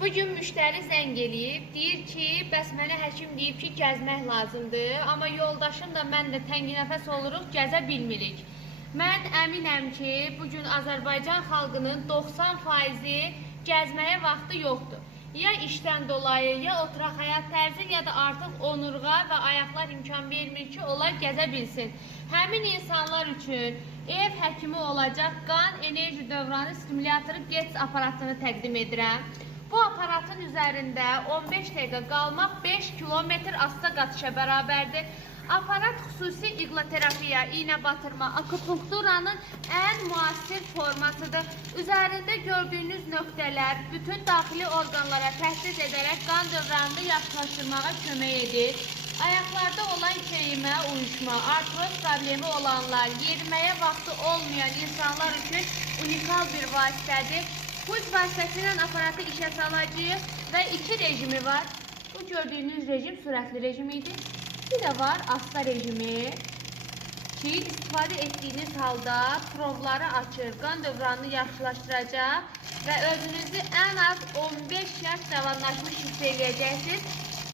Bugün müştəri zəng eləyib, deyir ki, bəs mənə həkim deyib ki, gəzmək lazımdır, amma yoldaşım da mən də tənginəfəs oluruq, gəzə bilmirik. Mən əminəm ki, bugün Azərbaycan xalqının 90%-i gəzməyə vaxtı yoxdur. Ya işdən dolayı, ya oturaq həyat tərzi, ya da artıq onurğa və ayaqlar imkan vermir ki, onlar gəzə bilsin. Həmin insanlar üçün ev həkimi olacaq qan enerji dövranı stimulatoru GETS aparatını təqdim edirəm. Bu aparatın üzərində 15 dəqiqə qalmaq 5 kilometr asta qatışa bərabərdir. Aparat xüsusi iqloterapiya, iynə batırma, akupunkturanın ən müasir formasıdır. Üzərində gördüyünüz nöqtələr bütün daxili orqanlara təhdid edərək qan dövranını yaxşılaşdırmağa kömək edir. Ayaqlarda olan keymə, uyuşma, artroz problemi olanlar, yeriməyə vaxtı olmayan insanlar üçün unikal bir vasitədir. Pult vasitəsilə aparatı işə salacağıq və 2 rejimi var. Bu gördüyünüz rejim sürətli rejimidir. Bir də var asta rejimi ki, istifadə etdiyiniz halda provları açır, qan dövranını yaxşılaşdıracaq və özünüzü ən az 15 yaş cavanlaşmış hiss edəcəksiniz.